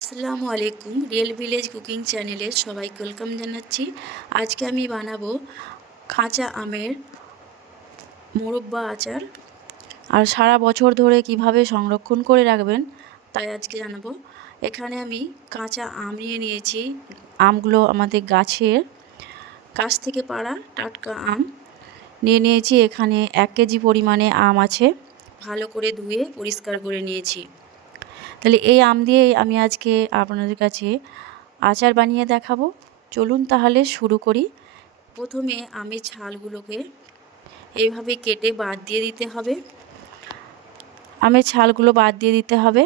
আসসালামু আলাইকুম। Real village cooking চ্যানেলে সবাইকে ওয়েলকাম জানাচ্ছি। আজকে আমি বানাবো কাঁচা আমের মোরব্বা আচার। আর সারা বছর ধরে কিভাবে সংরক্ষণ করে রাখবেন তাই আজকে জানাবো। এখানে আমি কাঁচা আম নিয়েছি। আমগুলো আমাদের গাছ থেকে পাড়া টাটকা আম নিয়েছি। এখানে 1 কেজি পরিমাণে আম আছে, ভালো করে ধুয়ে পরিষ্কার করে নিয়েছি। তাহলে এই আম দিয়ে আমি আজকে আপনাদের কাছে আচার বানিয়ে দেখাবো। চলুন তাহলে শুরু করি। প্রথমে আমের ছালগুলোকে এইভাবে কেটে বাদ দিয়ে দিতে হবে। আমের ছালগুলো বাদ দিয়ে দিতে হবে।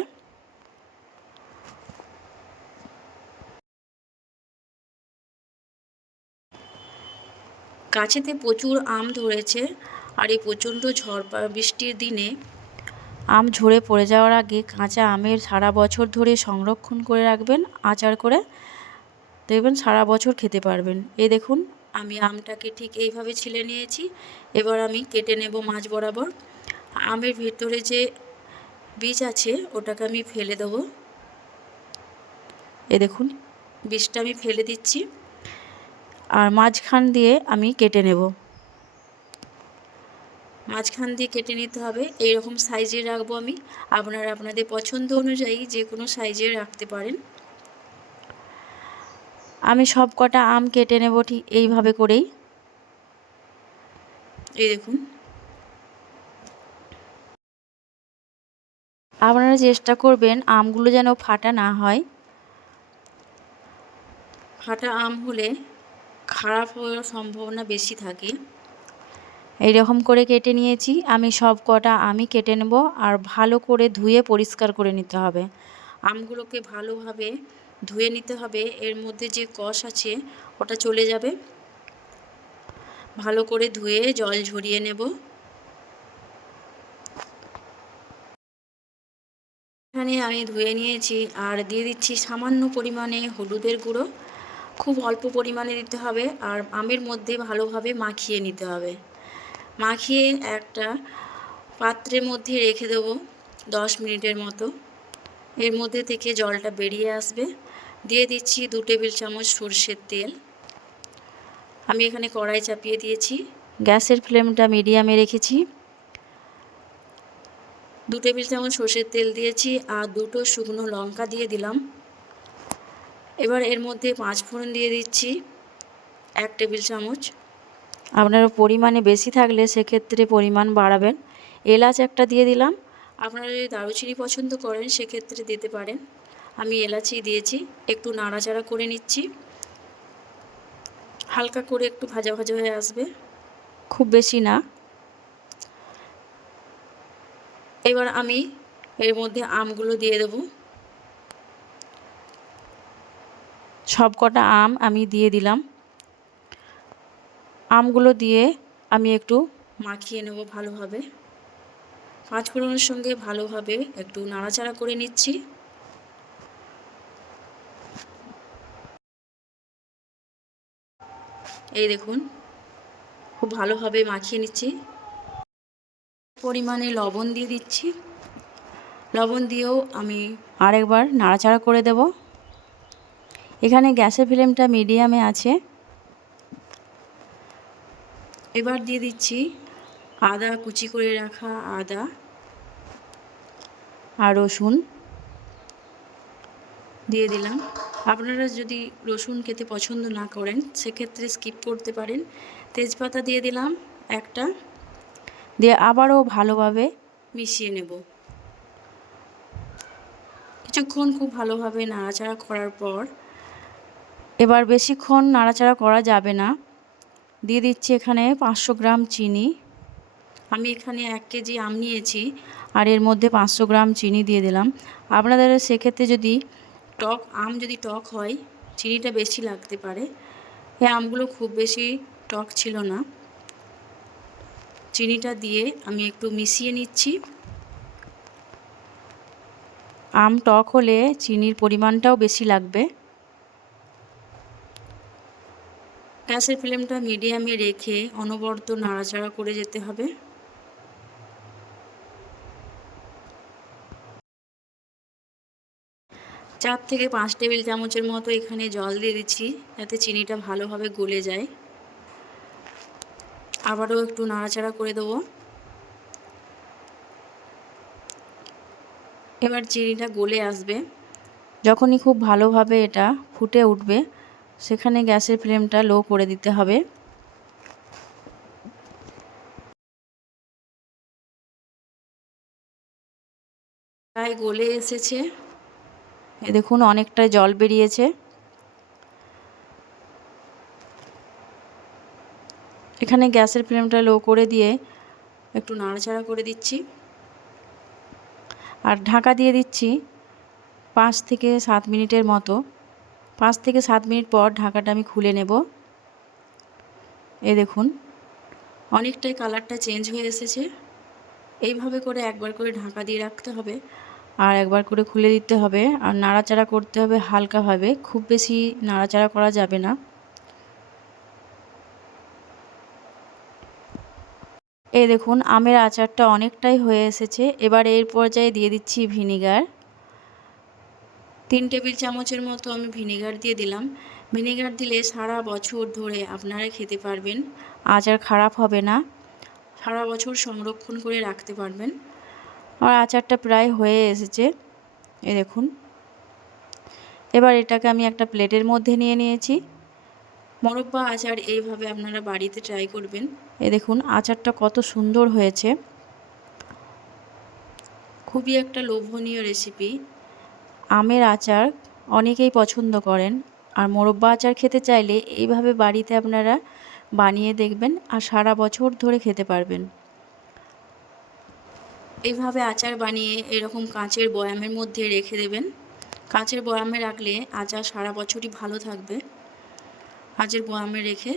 গাছেতে প্রচুর আম ধরেছে, আর এই প্রচণ্ড ঝড় বৃষ্টির দিনে আম ঝরে পড়ে যাওয়ার আগে কাঁচা আমের সারা বছর ধরে সংরক্ষণ করে রাখবেন। আচার করে দেখবেন সারা বছর খেতে পারবেন। এই দেখুন, আমি আমটাকে ঠিক এইভাবে ছিলে নিয়েছি। এবার আমি কেটে নেব মাঝ বরাবর। আমের ভিতরে যে বীজ আছে ওটাকে আমি ফেলে দেবো। এই দেখুন, বীজটা আমি ফেলে দিচ্ছি। আর মাঝখান দিয়ে আমি কেটে নেব। মাঝখান দিয়ে কেটে নিতে হবে। এইরকম সাইজের রাখবো আমি। আপনারা আপনাদের পছন্দ অনুযায়ী যে কোনো সাইজের রাখতে পারেন। আমি সব কটা আম কেটে নেব ঠিক এইভাবে করেই। এই দেখুন, আপনারা চেষ্টা করবেন আমগুলো যেন ফাটা না হয়। ফাটা আম হলে খারাপ হওয়ার সম্ভাবনা বেশি থাকে। এই রকম করে কেটে নিয়েছি। আমি সব কটা আমি কেটে নেব, আর ভালো করে ধুয়ে পরিষ্কার করে নিতে হবে। আমগুলোকে ভালোভাবে ধুয়ে নিতে হবে। এর মধ্যে যে কষ আছে ওটা চলে যাবে। ভালো করে ধুয়ে জল ঝরিয়ে নেব। এখানে আমি ধুয়ে নিয়েছি, আর দিয়ে দিচ্ছি সামান্য পরিমাণে হলুদের গুঁড়ো। খুব অল্প পরিমাণে দিতে হবে, আর আমের মধ্যে ভালোভাবে মাখিয়ে নিতে হবে। মাখিয়ে একটা পাত্রের মধ্যে রেখে দেবো 10 মিনিটের মতো। এর মধ্যে থেকে জলটা বেরিয়ে আসবে। দিয়ে দিচ্ছি 2 টেবিল চামচ সরষের তেল। আমি এখানে কড়াই চাপিয়ে দিয়েছি, গ্যাসের ফ্লেমটা মিডিয়ামে রেখেছি। 2 টেবিল চামচ সরষের তেল দিয়েছি, আর 2টো শুকনো লঙ্কা দিয়ে দিলাম। এবার এর মধ্যে 5 ফোড়ন দিয়ে দিচ্ছি 1 টেবিল চামচ। আপনার পরিমাণে বেশি থাকলে সেক্ষেত্রে পরিমাণ বাড়াবেন। এলাচ একটা দিয়ে দিলাম। আপনারা যদি দারুচিনি পছন্দ করেন সেক্ষেত্রে দিতে পারেন। আমি এলাচি দিয়েছি। একটু নাড়াচাড়া করে নিচ্ছি। হালকা করে একটু ভাজা ভাজা হয়ে আসবে, খুব বেশি না। এবার আমি এর মধ্যে আমগুলো দিয়ে দেব। সব কটা আম আমি দিয়ে দিলাম। আমগুলো দিয়ে আমি একটু মাখিয়ে নেব ভালোভাবে। 5 ফোড়নের সঙ্গে ভালোভাবে একটু নাড়াচাড়া করে নিচ্ছি। এই দেখুন, খুব ভালোভাবে মাখিয়ে নিচ্ছি। পরিমাণে লবণ দিয়ে দিচ্ছি। লবণ দিয়েও আমি আরেকবার নাড়াচাড়া করে দেব। এখানে গ্যাসের ফ্লেমটা মিডিয়ামে আছে। এবার দিয়ে দিচ্ছি আদা, কুচি করে রাখা আদা আর রসুন দিয়ে দিলাম। আপনারা যদি রসুন খেতে পছন্দ না করেন সেক্ষেত্রে স্কিপ করতে পারেন। তেজপাতা দিয়ে দিলাম একটা, দিয়ে আবারও ভালোভাবে মিশিয়ে নেব। কিছুক্ষণ খুব ভালোভাবে নাড়াচাড়া করার পর, এবার বেশিক্ষণ নাড়াচাড়া করা যাবে না, দিয়ে দিচ্ছি এখানে 500 গ্রাম চিনি। আমি এখানে 1 কেজি আম নিয়েছি, আর এর মধ্যে 500 গ্রাম চিনি দিয়ে দিলাম। আপনাদের সেক্ষেত্রে যদি আম যদি টক হয় চিনিটা বেশি লাগতে পারে। এই আমগুলো খুব বেশি টক ছিল না। চিনিটা দিয়ে আমি একটু মিশিয়ে নিচ্ছি। আম টক হলে চিনির পরিমাণটাও বেশি লাগবে। গ্যাসের ফ্লেমটা মিডিয়ামে রেখে অনবরত নাড়াচাড়া করে যেতে হবে। 4 থেকে 5 টেবিল চামচের মতো এখানে জল দিয়ে দিচ্ছি, যাতে চিনিটা ভালোভাবে গলে যায়। আবারও একটু নাড়াচাড়া করে দেবো। এবার চিনিটা গলে আসবে, যখনই খুব ভালোভাবে এটা ফুটে উঠবে সেখানে গ্যাসের ফ্লেমটা লো করে দিতে হবে। প্রায় গলে এসেছে, দেখুন অনেকটা জল বেরিয়েছে। এখানে গ্যাসের ফ্লেমটা লো করে দিয়ে একটু নাড়াচাড়া করে দিচ্ছি আর ঢাকা দিয়ে দিচ্ছি 5 থেকে 7 মিনিটের মতো। 5 থেকে 7 মিনিট পর ঢাকাটা আমি খুলে নেব। এই দেখুন অনেকটাই কালারটা চেঞ্জ হয়ে এসেছে। এইভাবে করে একবার করে ঢাকা দিয়ে রাখতে হবে আর একবার করে খুলে দিতে হবে আর নাড়াচাড়া করতে হবে হালকাভাবে, খুব বেশি নাড়াচাড়া করা যাবে না। এই দেখুন আমের আচারটা অনেকটাই হয়ে এসেছে। এবার এর পর্যায়ে দিয়ে দিচ্ছি ভিনিগার। 3 টেবিল চামচের মতো আমি ভিনিগার দিয়ে দিলাম। ভিনিগার দিলে সারা বছর ধরে আপনারা খেতে পারবেন, আচার খারাপ হবে না, সারা বছর সংরক্ষণ করে রাখতে পারবেন। আর আচারটা প্রায় হয়ে এসেছে, এই দেখুন। এবার এটাকে আমি একটা প্লেটের মধ্যে নিয়ে নিয়েছি। মোরব্বা আচার এইভাবে আপনারা বাড়িতে ট্রাই করবেন। এই দেখুন আচারটা কত সুন্দর হয়েছে, খুবই একটা লোভনীয় রেসিপি। আমের আচার অনেকেই পছন্দ করেন, আর মোরব্বা আচার খেতে চাইলে এইভাবে বাড়িতে আপনারা বানিয়ে দেখবেন আর সারা বছর ধরে খেতে পারবেন। এইভাবে আচার বানিয়ে এরকম কাঁচের বয়ামের মধ্যে রেখে দেবেন। কাঁচের বয়ামে রাখলে আচার সারা বছরই ভালো থাকবে। কাঁচের বয়ামে রেখে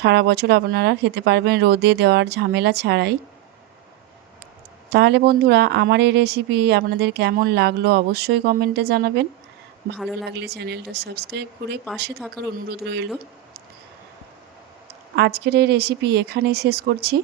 সারা বছর আপনারা খেতে পারবেন রোদে দেওয়ার ঝামেলা ছাড়াই। তাহলে বন্ধুরা আমার এই রেসিপি আপনাদের কেমন লাগলো অবশ্যই কমেন্টে জানাবেন। ভালো লাগলে চ্যানেলটা সাবস্ক্রাইব করে পাশে থাকার অনুরোধ রইল। আজকের এই রেসিপি এখানেই শেষ করছি।